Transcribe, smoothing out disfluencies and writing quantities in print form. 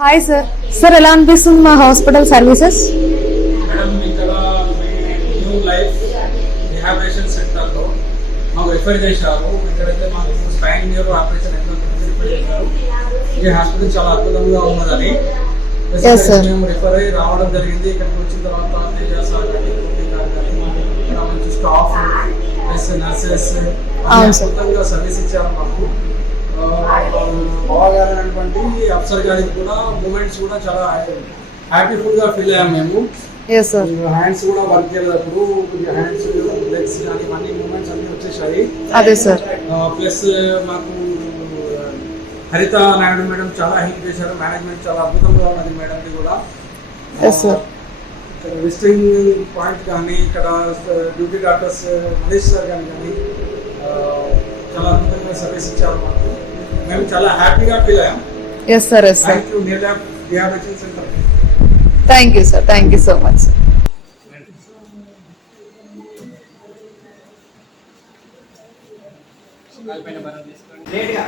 Hi sir. Sir ఎలా అనిపిస్తుంది మా హాస్పిటల్ సర్వీసెస్? మేడం ఇక్కడ న్యూ లైఫ్ రిహాబిలిటేషన్ సెంటర్లో మాకు రిఫర్ చేశారు. ఇక్కడైతే మాకు స్పైన్ న్యూరో ఆపరేషన్ రిఫర్ చేశారు. ఈ హాస్పిటల్ చాలా అద్భుతంగా ఉన్నదని మేము రిఫర్ అయ్యి రావడం జరిగింది. ఇక్కడికి వచ్చిన తర్వాత తేజ సార్ కానీ ఇక్కడ మంచి స్టాఫ్ ప్లస్ నర్సెస్ అద్భుతంగా సర్వీస్ ఇచ్చారు మాకు. బాగానటువంటి అఫ్సర్ గారికి కూడా మూమెంట్స్ కూడా చాలా హ్యాపీఫుల్ గా ఫీల్ అయ్యాం మేము. హ్యాండ్స్ కూడా వర్క్ చేసేటప్పుడు హ్యాండ్స్ లెగ్స్ కానీ అన్ని మూమెంట్స్ అన్ని వచ్చేసాయి. అదే సార్. ప్లస్ మాకు హరిత నాయుడు మేడం చాలా హెల్ప్ చేశారు. మేనేజ్మెంట్ చాలా అద్భుతంగా ఉన్నది మేడంది కూడా. ఇక్కడ విజిటింగ్ పాయింట్ కానీ ఇక్కడ డ్యూటీ డాక్టర్స్ మనీష్ సార్ కానీ చాలా అద్భుతంగా సర్వీస్ ఇచ్చారు మాకు. మేము చాలా హ్యాపీగా ఫీల్ అయ్యాం. Thank you new life rehabilitation centre. Thank you sir. Thank you so much. లేట్గా